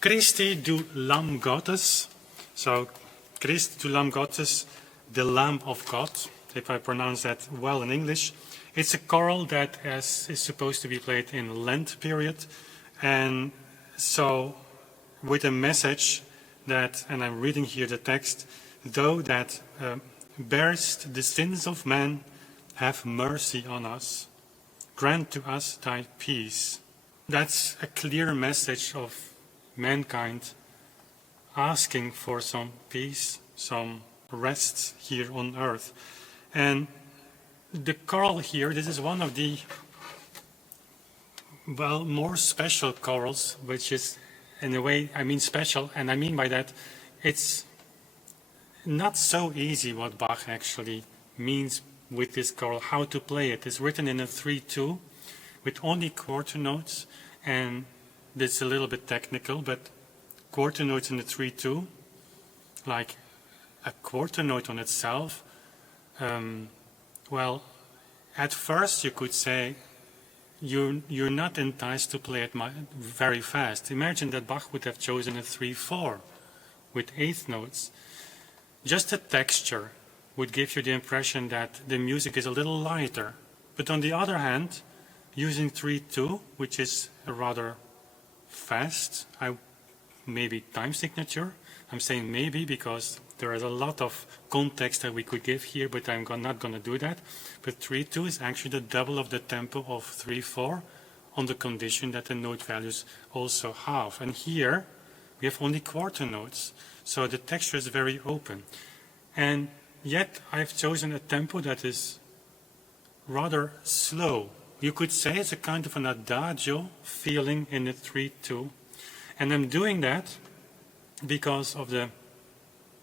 Christe du Lamm Gottes. So, Christe du Lamm Gottes, the Lamb of God, if I pronounce that well in English. It's a choral that is supposed to be played in Lent period. And so, with a message that, and I'm reading here the text, though that bearest the sins of man, have mercy on us. Grant to us thy peace. That's a clear message of mankind asking for some peace, some rest here on earth. And the choral here, this is one of the, well, more special chorals, which is, in a way, I mean special, and I mean by that, it's not so easy what Bach actually means with this choral, how to play it. It's written in a 3/2 with only quarter notes, and it's a little bit technical, but quarter notes in the 3/2, like a quarter note on itself, well, at first you could say you're not enticed to play it very fast. Imagine that Bach would have chosen a 3/4 with eighth notes. Just the texture would give you the impression that the music is a little lighter. But on the other hand, using 3/2, which is a rather fast, maybe time signature. I'm saying maybe because there is a lot of context that we could give here, but I'm not going to do that. But 3/2 is actually the double of the tempo of 3/4 on the condition that the note values also halve. And here we have only quarter notes, so the texture is very open. And yet I've chosen a tempo that is rather slow. You could say it's a kind of an adagio feeling in the 3/2. And I'm doing that because of the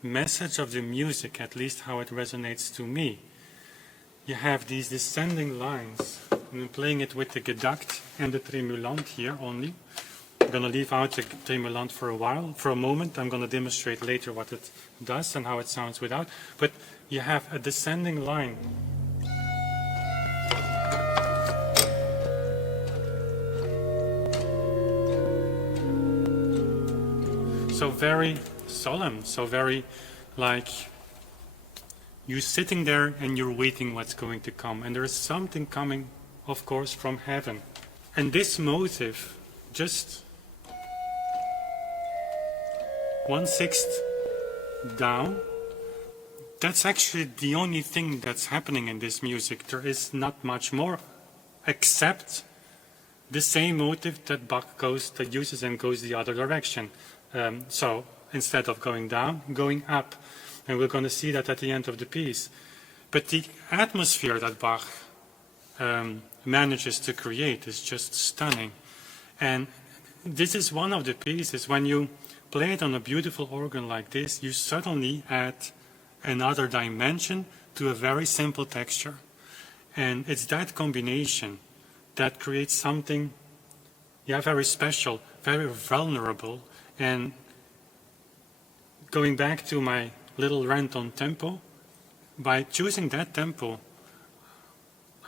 message of the music, at least how it resonates to me. You have these descending lines, and I'm playing it with the gedacht and the tremulant here only. I'm going to leave out the tremulant for a moment. I'm going to demonstrate later what it does and how it sounds without. But you have a descending line. So very solemn, so very like you're sitting there and you're waiting what's going to come. And there is something coming, of course, from heaven. And this motive, just 1/6 down, that's actually the only thing that's happening in this music. There is not much more except the same motive that Bach uses and goes the other direction. So instead of going down, going up. And we're going to see that at the end of the piece. But the atmosphere that Bach manages to create is just stunning. And this is one of the pieces, when you play it on a beautiful organ like this, you suddenly add another dimension to a very simple texture. And it's that combination that creates something, very special, very vulnerable. And going back to my little rant on tempo, by choosing that tempo,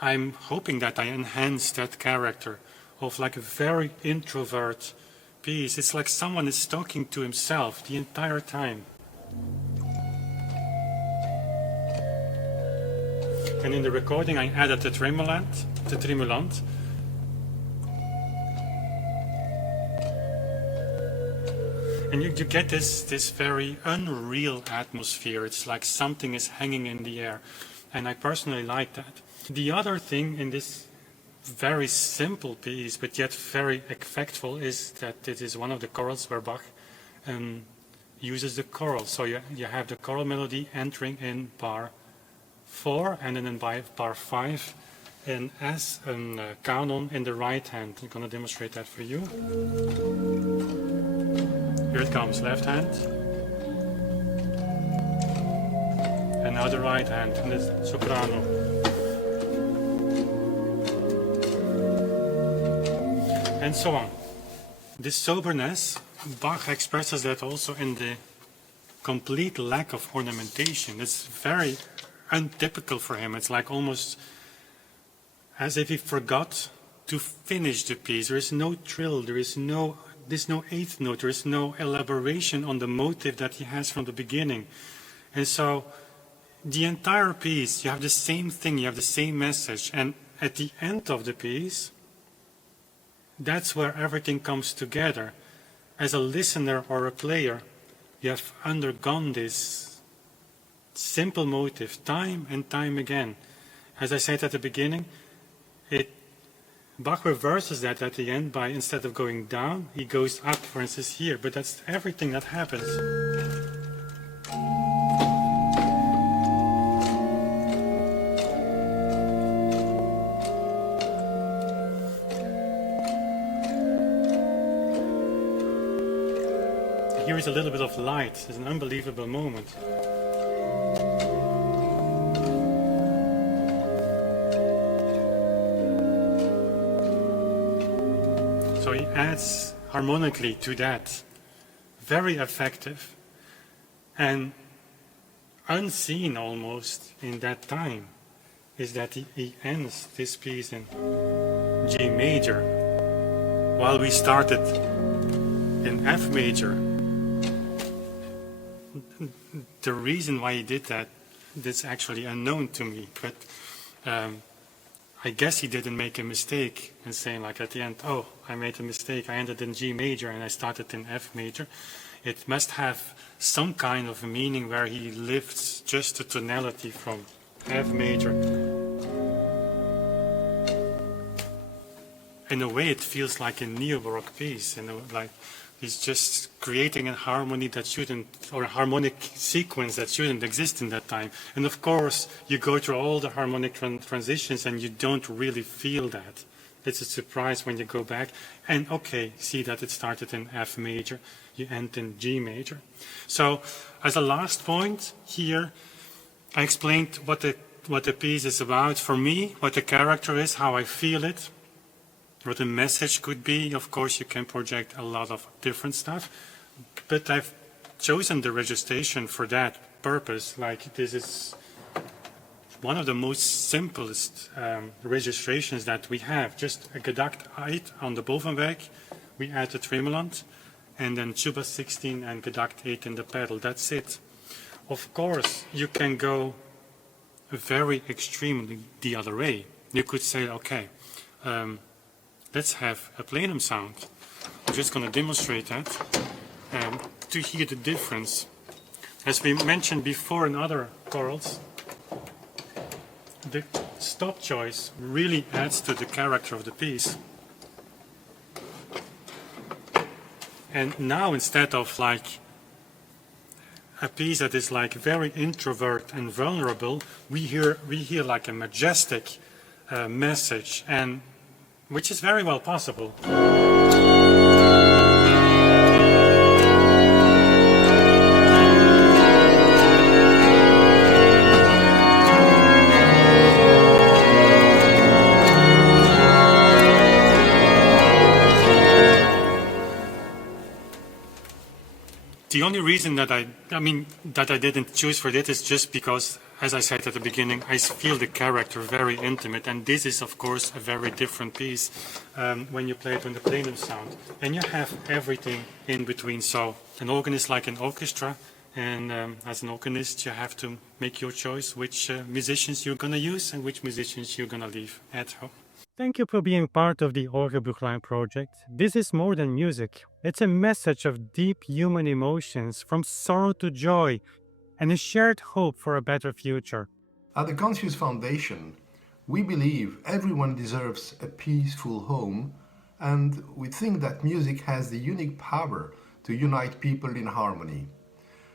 I'm hoping that I enhance that character of like a very introvert piece. It's like someone is talking to himself the entire time. And in the recording I added the tremulant. And you get this very unreal atmosphere. It's like something is hanging in the air. And I personally like that. The other thing in this very simple piece, but yet very effectful, is that it is one of the chorals where Bach uses the choral. So you have the choral melody entering in bar 4 and then in bar 5 and as a canon in the right hand. I'm going to demonstrate that for you. Here it comes, left hand. And now the right hand in the soprano. And so on. This soberness, Bach expresses that also in the complete lack of ornamentation. It's very untypical for him. It's like almost as if he forgot to finish the piece. There is no trill, there is no eighth note, there is no elaboration on the motive that he has from the beginning. And so the entire piece, you have the same thing, you have the same message, and at the end of the piece, that's where everything comes together. As a listener or a player, you have undergone this simple motive time and time again. As I said at the beginning, Bach reverses that at the end by, instead of going down, he goes up, for instance, here. But that's everything that happens. Here is a little bit of light. It's an unbelievable moment. So he adds harmonically to that. Very effective. And unseen almost in that time is that he ends this piece in G major while we started in F major. The reason why he did that is actually unknown to me, but I guess he didn't make a mistake in saying, like, at the end, oh, I made a mistake, I ended in G major and I started in F major. It must have some kind of meaning where he lifts just a tonality from F major. In a way, it feels like a neo-Baroque piece, like he's just creating a harmony that shouldn't, or a harmonic sequence that shouldn't exist in that time. And of course, you go through all the harmonic transitions and you don't really feel that. It's a surprise when you go back and, okay, see that it started in F major, you end in G major. So, as a last point here, I explained what the piece is about for me, what the character is, how I feel it, what the message could be. Of course, you can project a lot of different stuff, but I've chosen the registration for that purpose. Like, this is one of the most simplest registrations that we have. Just a Gedacht 8 on the Bovenweg, we add the tremolant, and then tuba 16 and Gedacht 8 in the pedal. That's it. Of course, you can go very extremely the other way. You could say, okay, let's have a plenum sound. I'm just going to demonstrate that to hear the difference. As we mentioned before in other chorals, the stop choice really adds to the character of the piece. And now, instead of like a piece that is like very introvert and vulnerable, we hear like a majestic message, and which is very well possible. The only reason that I didn't choose for that is just because, as I said at the beginning, I feel the character very intimate, and this is, of course, a very different piece when you play it on the plenum sound. And you have everything in between. So an organ is like an orchestra, and as an organist, you have to make your choice which musicians you're going to use and which musicians you're going to leave at home. Thank you for being part of the Orgelbuchlein project. This is more than music. It's a message of deep human emotions, from sorrow to joy, and a shared hope for a better future. At the Conscious Foundation, we believe everyone deserves a peaceful home, and we think that music has the unique power to unite people in harmony.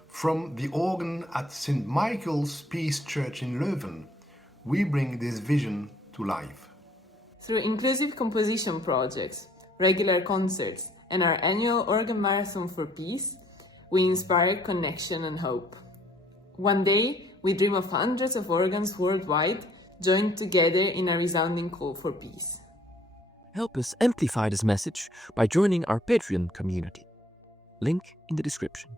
From the organ at St. Michael's Peace Church in Leuven, we bring this vision to life. Through inclusive composition projects, regular concerts, and our annual Organ Marathon for Peace, we inspire connection and hope. One day, we dream of hundreds of organs worldwide joined together in a resounding call for peace. Help us amplify this message by joining our Patreon community. Link in the description.